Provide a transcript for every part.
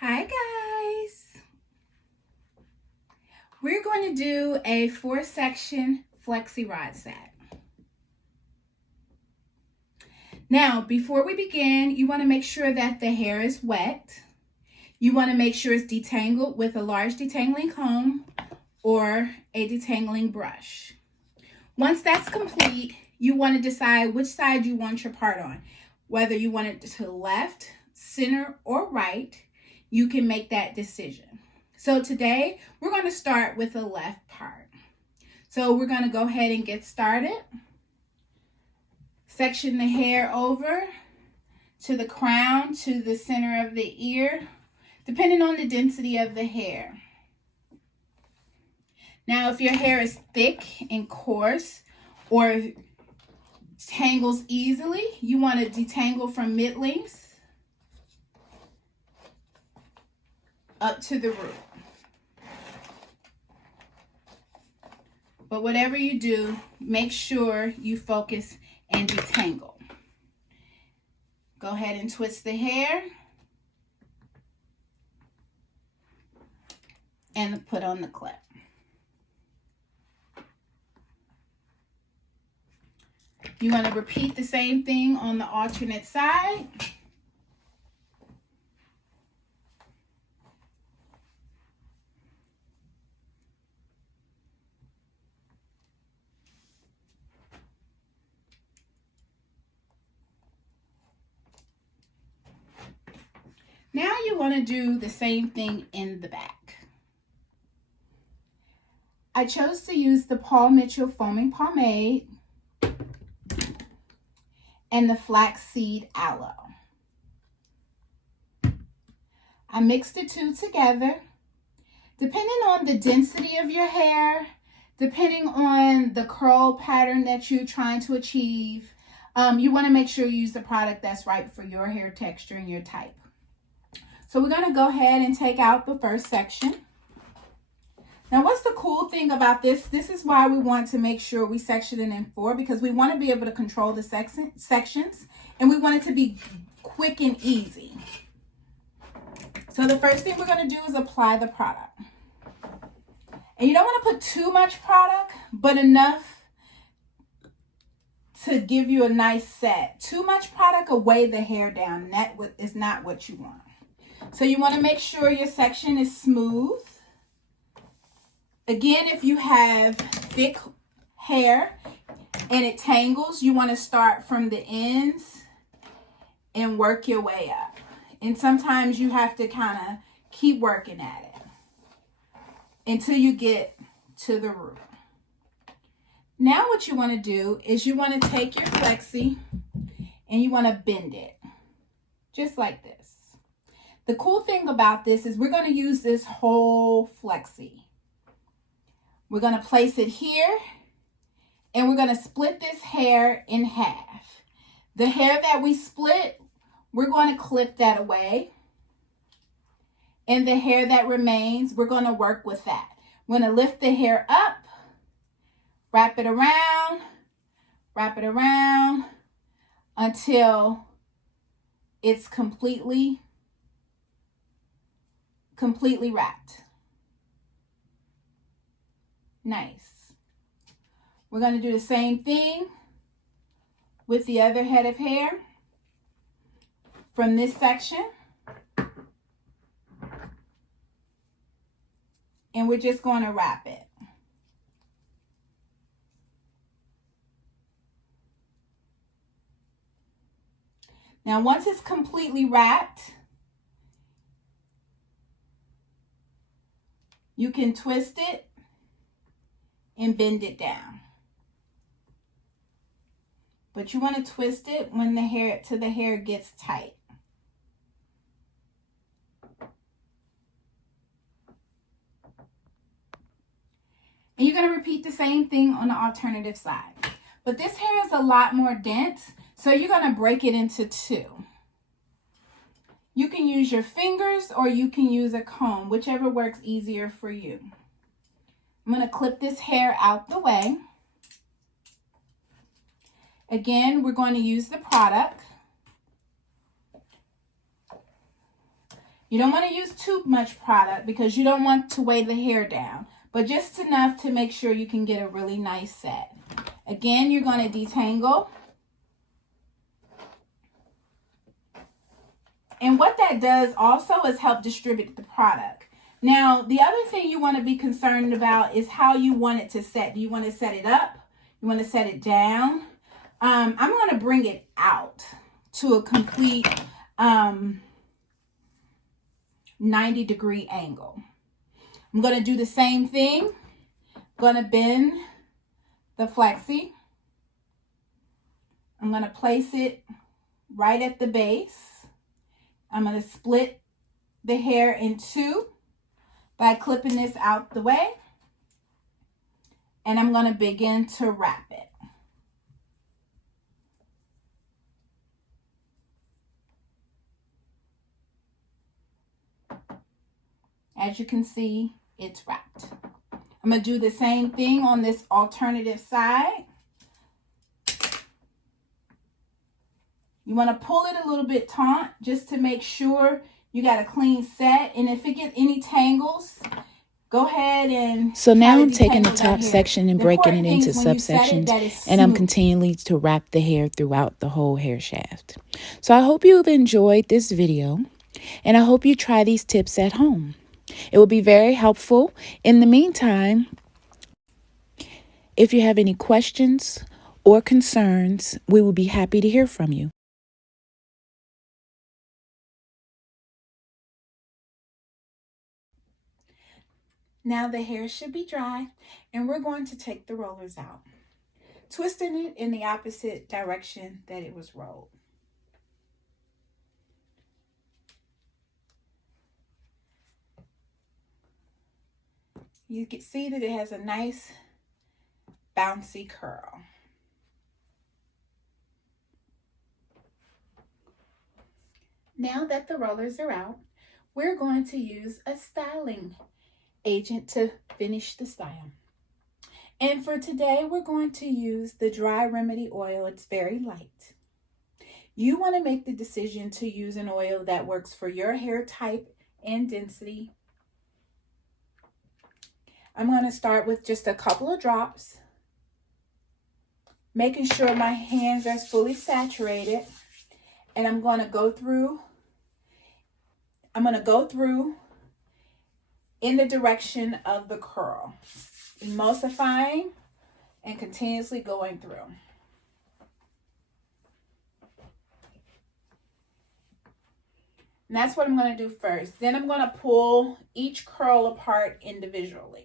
Hi guys! We're going to do a 4-section flexi rod set. Now, before we begin, you want to make sure that the hair is wet. You want to make sure it's detangled with a large detangling comb or a detangling brush. Once that's complete, you want to decide which side you want your part on. Whether you want it to the left, center, or right, you can make that decision. So today, we're going to start with the left part. So we're going to go ahead and get started. Section the hair over to the crown, to the center of the ear, depending on the density of the hair. Now, if your hair is thick and coarse or tangles easily, you want to detangle from mid-lengths up to the root. But whatever you do, make sure you focus and detangle. Go ahead and twist the hair and put on the clip. You want to repeat the same thing on the alternate side. Now you want to do the same thing in the back. I chose to use the Paul Mitchell Foaming Pomade and the Flaxseed Aloe. I mixed the two together. Depending on the density of your hair, depending on the curl pattern that you're trying to achieve, you want to make sure you use the product that's right for your hair texture and your type. So we're going to go ahead and take out the first section. Now, what's the cool thing about this? This is why we want to make sure we section it in 4, because we want to be able to control the sections, and we want it to be quick and easy. So the first thing we're going to do is apply the product. And you don't want to put too much product, but enough to give you a nice set. Too much product will weigh the hair down, and that is not what you want. So you want to make sure your section is smooth. Again, if you have thick hair and it tangles, you want to start from the ends and work your way up. And sometimes you have to kind of keep working at it until you get to the root. Now what you want to do is you want to take your flexi and you want to bend it just like this. The cool thing about this is we're going to use this whole flexi. We're going to place it here and we're going to split this hair in half. The hair that we split, we're going to clip that away. And the hair that remains, we're going to work with that. We're going to lift the hair up, wrap it around until it's completely wrapped. Nice. We're going to do the same thing with the other head of hair from this section. And we're just going to wrap it. Now, once it's completely wrapped, you can twist it and bend it down. But you want to twist it when the hair gets tight. And you're going to repeat the same thing on the alternative side. But this hair is a lot more dense, so you're going to break it into 2. You can use your fingers or you can use a comb, whichever works easier for you. I'm going to clip this hair out the way. Again, we're going to use the product. You don't want to use too much product because you don't want to weigh the hair down, but just enough to make sure you can get a really nice set. Again, you're going to detangle. And what that does also is help distribute the product. Now, the other thing you want to be concerned about is how you want it to set. Do you want to set it up? You want to set it down? I'm going to bring it out to a complete 90-degree angle. I'm going to do the same thing. I'm going to bend the flexi. I'm going to place it right at the base. I'm going to split the hair in two by clipping this out the way. And I'm going to begin to wrap it. As you can see, it's wrapped. I'm going to do the same thing on this alternative side. You want to pull it a little bit taut just to make sure you got a clean set. And if it gets any tangles, go ahead and... So now I'm taking the top section and breaking it into subsections, and I'm continuing to wrap the hair throughout the whole hair shaft. So I hope you've enjoyed this video, and I hope you try these tips at home. It will be very helpful. In the meantime, if you have any questions or concerns, we will be happy to hear from you. Now the hair should be dry, and we're going to take the rollers out, twisting it in the opposite direction that it was rolled. You can see that it has a nice bouncy curl. Now that the rollers are out, we're going to use a styling agent to finish the style. And for today, we're going to use the Dry Remedy oil. It's very light. You want to make the decision to use an oil that works for your hair type and density. I'm going to start with just a couple of drops, making sure my hands are fully saturated. And I'm going to go through in the direction of the curl, emulsifying and continuously going through. And that's what I'm going to do first. Then I'm going to pull each curl apart individually.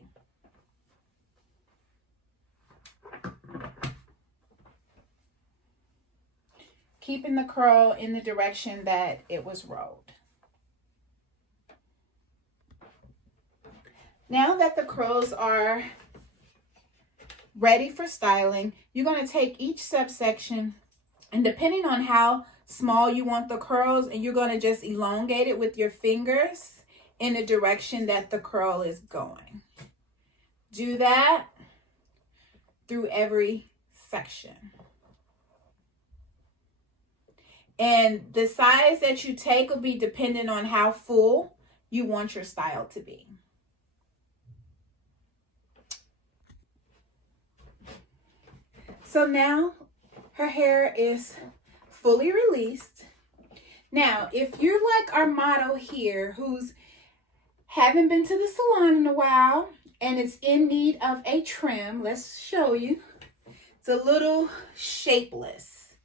Keeping the curl in the direction that it was rolled. Now that the curls are ready for styling, you're going to take each subsection, and depending on how small you want the curls, and you're going to just elongate it with your fingers in the direction that the curl is going. Do that through every section. And the size that you take will be dependent on how full you want your style to be. So now her hair is fully released. Now, if you're like our model here who's haven't been to the salon in a while and it's in need of a trim, let's show you. It's a little shapeless.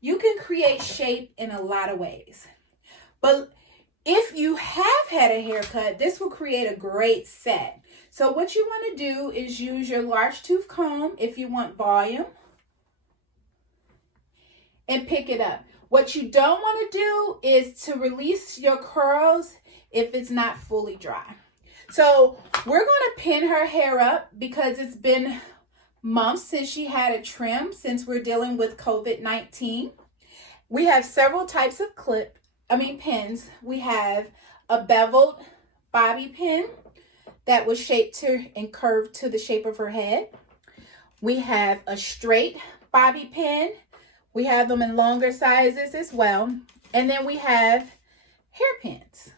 You can create shape in a lot of ways. But if you have had a haircut, this will create a great set. So what you want to do is use your large tooth comb if you want volume and pick it up. What you don't want to do is to release your curls if it's not fully dry. So we're going to pin her hair up because it's been months since she had a trim, since we're dealing with COVID-19. We have several types of pins. We have a beveled bobby pin that was shaped to and curved to the shape of her head. We have a straight bobby pin. We have them in longer sizes as well. And then we have hairpins.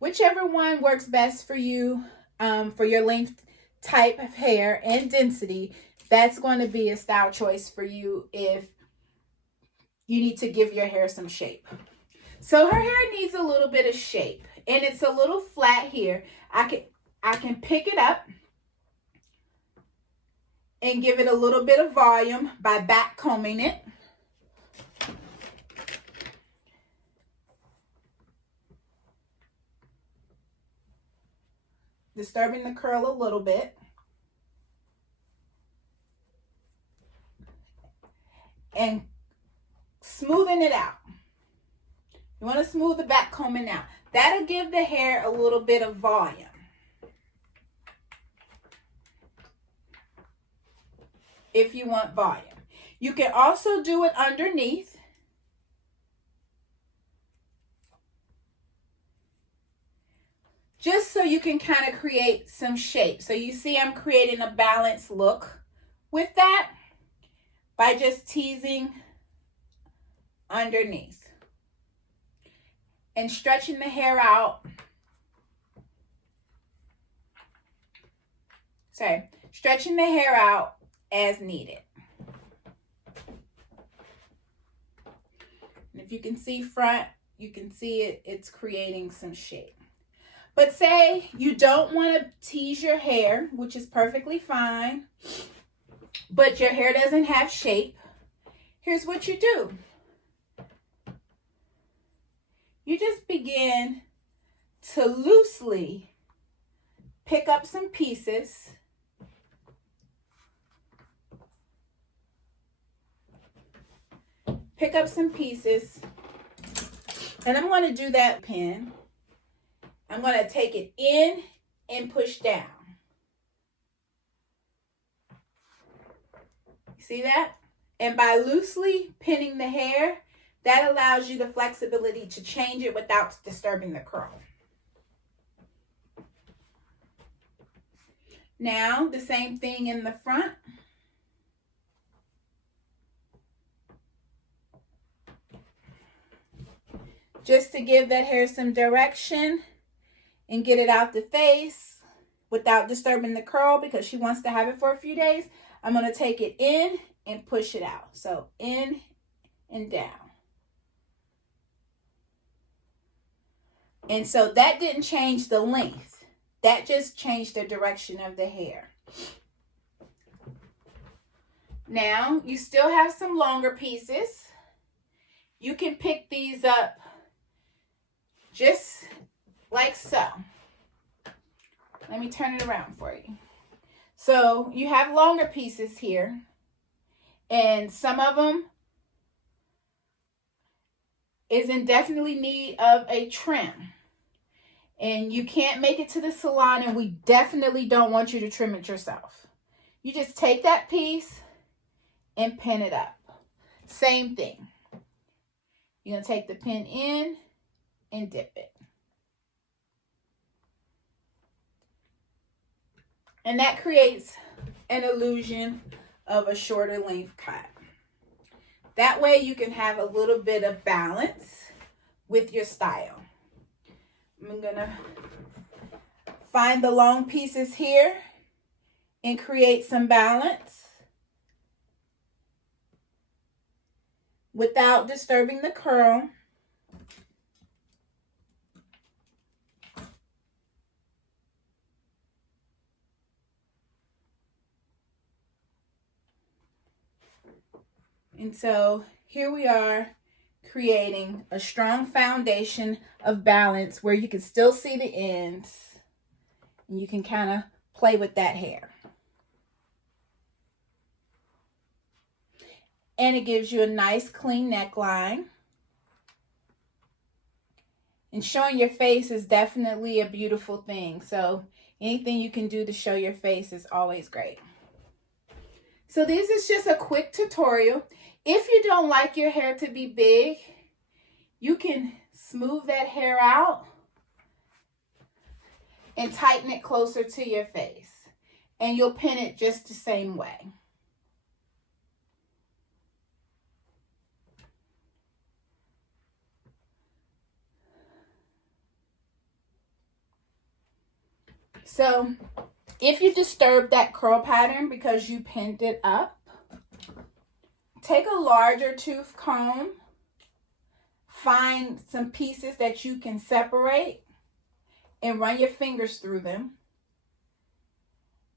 Whichever one works best for you, for your length, type of hair, and density, that's going to be a style choice for you if you need to give your hair some shape. So her hair needs a little bit of shape, and it's a little flat here. I can pick it up and give it a little bit of volume by back combing it. Disturbing the curl a little bit. And smoothing it out. You want to smooth the back combing out. That'll give the hair a little bit of volume. If you want volume. You can also do it underneath. Just so you can kind of create some shape. So you see I'm creating a balanced look with that by just teasing underneath and stretching the hair out. Stretching the hair out as needed. And if you can see front, you can see it's creating some shape. But say you don't want to tease your hair, which is perfectly fine, but your hair doesn't have shape. Here's what you do. You just begin to loosely pick up some pieces. Pick up some pieces. And I'm going to do that pin. I'm going to take it in and push down. See that? And by loosely pinning the hair, that allows you the flexibility to change it without disturbing the curl. Now, the same thing in the front. Just to give that hair some direction and get it out the face without disturbing the curl, because she wants to have it for a few days, I'm going to take it in and push it out. So in and down. And so that didn't change the length. That just changed the direction of the hair. Now, you still have some longer pieces. You can pick these up just like so. Let me turn it around for you. So you have longer pieces here, and some of them is in definitely need of a trim. And you can't make it to the salon, and we definitely don't want you to trim it yourself. You just take that piece and pin it up. Same thing. You're going to take the pin in and dip it. And that creates an illusion of a shorter length cut. That way you can have a little bit of balance with your style. I'm going to find the long pieces here and create some balance without disturbing the curl. And so here we are creating a strong foundation of balance where you can still see the ends and you can kind of play with that hair. And it gives you a nice clean neckline. And showing your face is definitely a beautiful thing. So anything you can do to show your face is always great. So this is just a quick tutorial. If you don't like your hair to be big, you can smooth that hair out and tighten it closer to your face. And you'll pin it just the same way. So if you disturb that curl pattern because you pinned it up, take a larger tooth comb, find some pieces that you can separate, and run your fingers through them.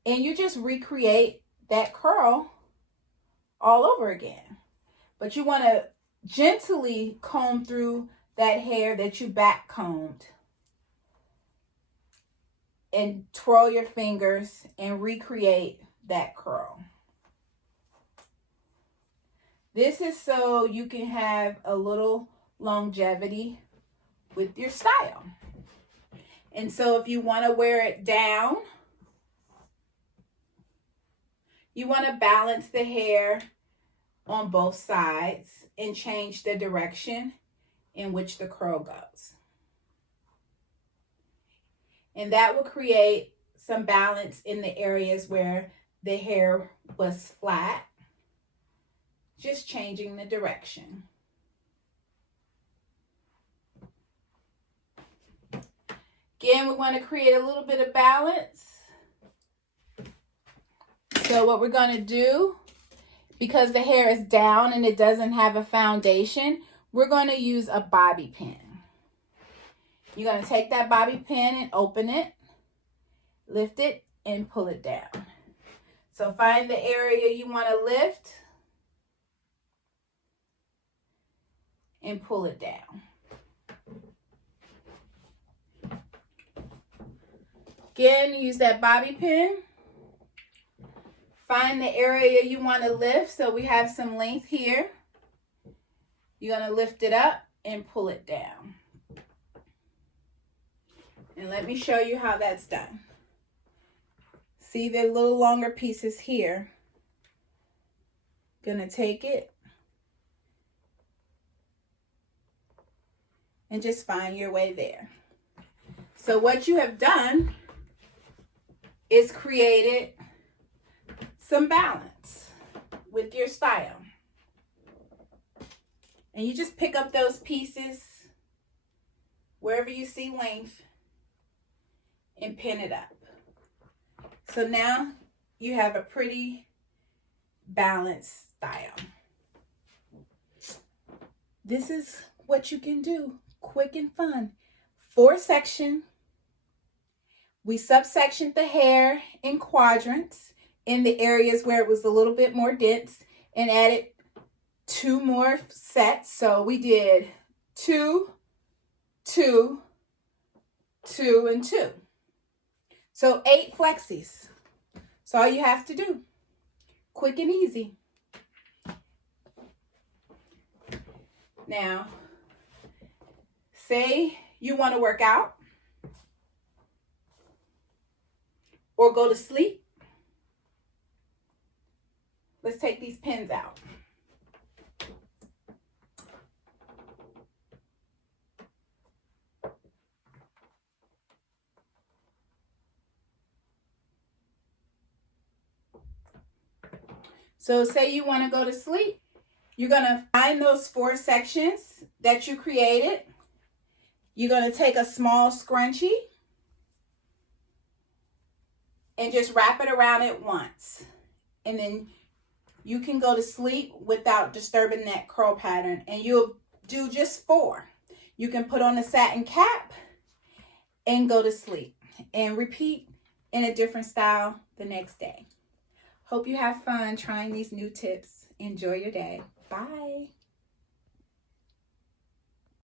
And you just recreate that curl all over again. But you want to gently comb through that hair that you back combed. And twirl your fingers and recreate that curl. This is so you can have a little longevity with your style. And so if you want to wear it down, you want to balance the hair on both sides and change the direction in which the curl goes. And that will create some balance in the areas where the hair was flat. Just changing the direction. Again, we want to create a little bit of balance. So what we're going to do, because the hair is down and it doesn't have a foundation, we're going to use a bobby pin. You're going to take that bobby pin and open it, lift it, and pull it down. So find the area you want to lift and pull it down. Again, use that bobby pin. Find the area you want to lift. So we have some length here. You're going to lift it up and pull it down. And let me show you how that's done. See the little longer pieces here. Gonna take it and just find your way there. So what you have done is created some balance with your style. And you just pick up those pieces wherever you see length and pin it up. So now you have a pretty balanced style. This is what you can do, quick and fun. 4 section. We subsectioned the hair in quadrants in the areas where it was a little bit more dense and added 2 more sets. So we did 2, 2, 2, and 2. So 8 flexies. So all you have to do, quick and easy. Now, say you want to work out or go to sleep. Let's take these pins out. So say you want to go to sleep. You're going to find those 4 sections that you created. You're going to take a small scrunchie and just wrap it around it once. And then you can go to sleep without disturbing that curl pattern. And you'll do just 4. You can put on a satin cap and go to sleep. And repeat in a different style the next day. Hope you have fun trying these new tips. Enjoy your day. Bye.